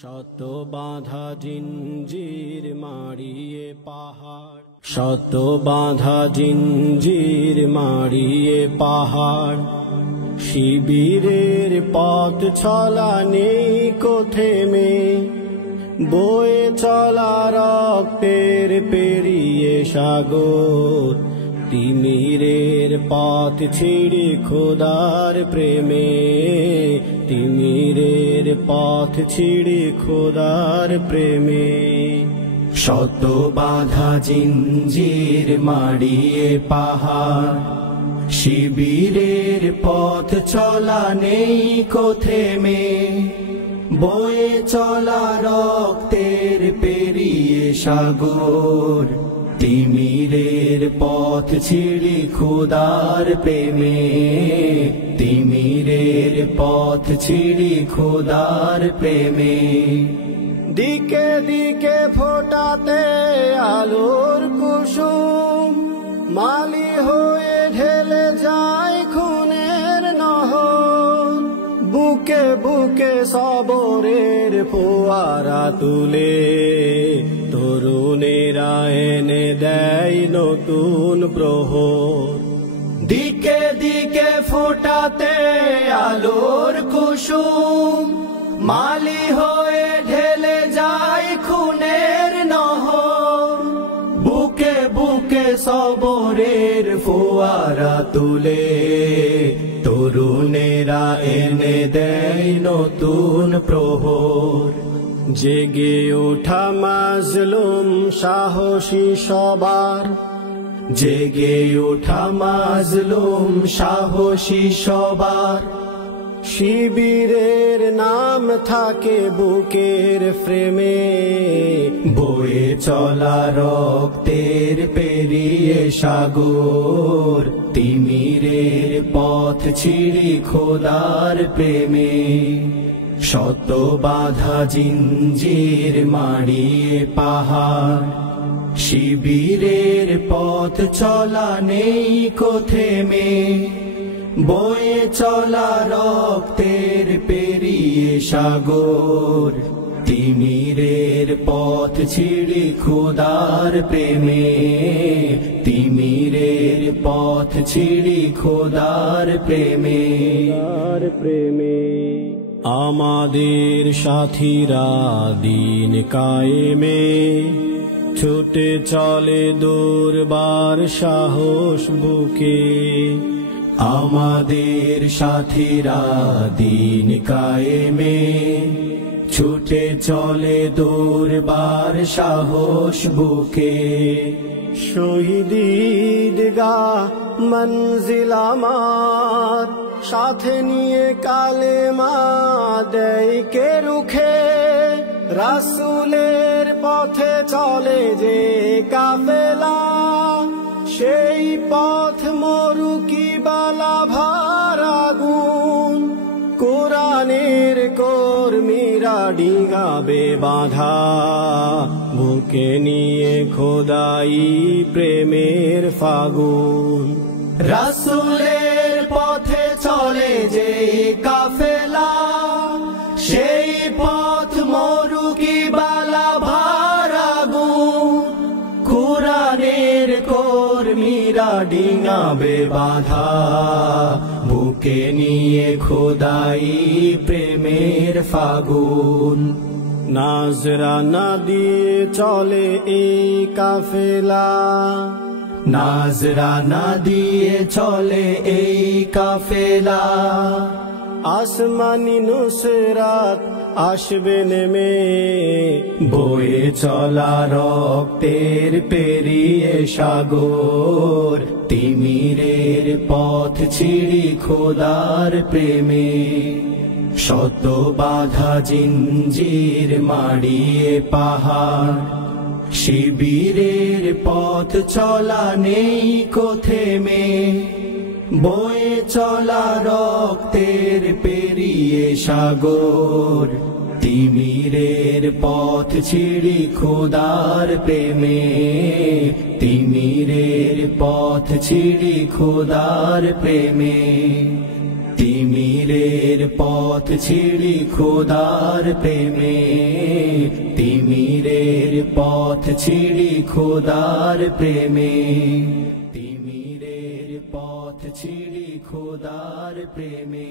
শত বাঁধা জিঞ্জির মারিয়ে পাহাড়, শত বাঁধা জিঞ্জির মারিয়ে পাহাড়। শিবিরের পথ চলা নেই কো থেমে, বয়ে চলা রক্তের পেরিয়ে সাগর। তিমিরের পথ ছিঁড়ে খোদার প্রেমে, তিমিরের পথ ছিঁড়ে খোদার প্রেমে। শত বাঁধা জিঞ্জির মারিয়ে পাহাড়, শিবিরের পথ চলা নেই কো থেমে, বয়ে চলা রক্তের পেরিয়ে সাগর। তিমিরের পথ ছিঁড়ে খোদার প্রেমে, তিমিরের পথ ছিঁড়ে খোদার প্রেমে। দিকে দিকে ফোটাতে আলোর কুসুম, মালি হয়ে ঢেলে যায় খুনের নহর। বুকে বুকে সবরের ফোয়ারা তুলে, তরুণেরা এনে দেয় নতুন প্রহর। দিকে দিকে ফোটাতে আলোর কুসুম, মালি হয়ে ঢেলে যায় খুনের নহর। বুকে বুকে সবরের ফোয়ারা তুলে, তরুণেরা এনে দেয় নতুন প্রহর। জেগে ওঠা মাজলুম সাহসী সবার, জেগে ওঠা মাজলুম সাহসী সবার। শিবিরের নাম থাকে বুকের ফ্রেমে, বয়ে চলা রক্তের পেরিয়ে সাগর। তিমিরের পথ ছিঁড়ে খোদার প্রেমে, শত বাঁধা জিঞ্জির মারিয়ে পাহাড়। শিবিরের পথ চলা নেই কো থেমে, বয়ে চলা রক্তের পেরিয়ে সাগর। তিমিরের পথ ছিঁড়ে খোদার প্রেমে, তিমিরের পথ ছিঁড়ে খোদার প্রেমে। আমাদের সাথীরা দিন কায়েমে, ছুটে চলে দুর্বার সাহস বুকে। আমাদের সাথীরা দিন কায়েমে, ছুটে চলে দুর্বার সাহস বুকে। শহীদি ঈদগা মঞ্জিল আমার, সাথে নিয়ে কালেমা দেয় কে রুখে। রাসূলের পথে চলে যে কাফেলা, সেই পথ মরুকি বালা ভার আগুন। কোরআনের কর্মীরা ডিঙাবে বাঁধা, বুকে নিয়ে খোদাই প্রেমের ফাগুন। রাসূলের পথে চলে যে কাফেলা, সেই পথ মরুকি বালা ভার আগুন। কোরআনের কর্মীরা ডিঙাবে বাঁধা, বুকে নিয়ে খোদাই প্রেমের ফাগুন। নাজরানা দিয়ে চলে এই কাফেলা, নাজরানা দিয়ে চলে এই কাফেলা। আসমানি নুসরাত আসবে নেমে, বয়ে চলা রক্তের পেরিয়ে সাগর। তিমিরের পথ ছিঁড়ে খোদার প্রেমে, শত বাঁধা জিঞ্জির মারিয়ে পাহাড়। শিবিরের পথ চলা নেই কো থেমে, বয়ে চলা রক্তের পেরিয়ে সাগর। তিমিরের পথ ছিঁড়ে খোদার প্রেমে, তিমিরের পথ ছিঁড়ে খোদার প্রেমে। তিমির তিমিরের পথ ছিড়ি খোদার প্রেমে, তিমিরের পথ ছিড়ি খোদার প্রেমে, তিমিরের পথ ছিড়ি খোদার প্রেমে।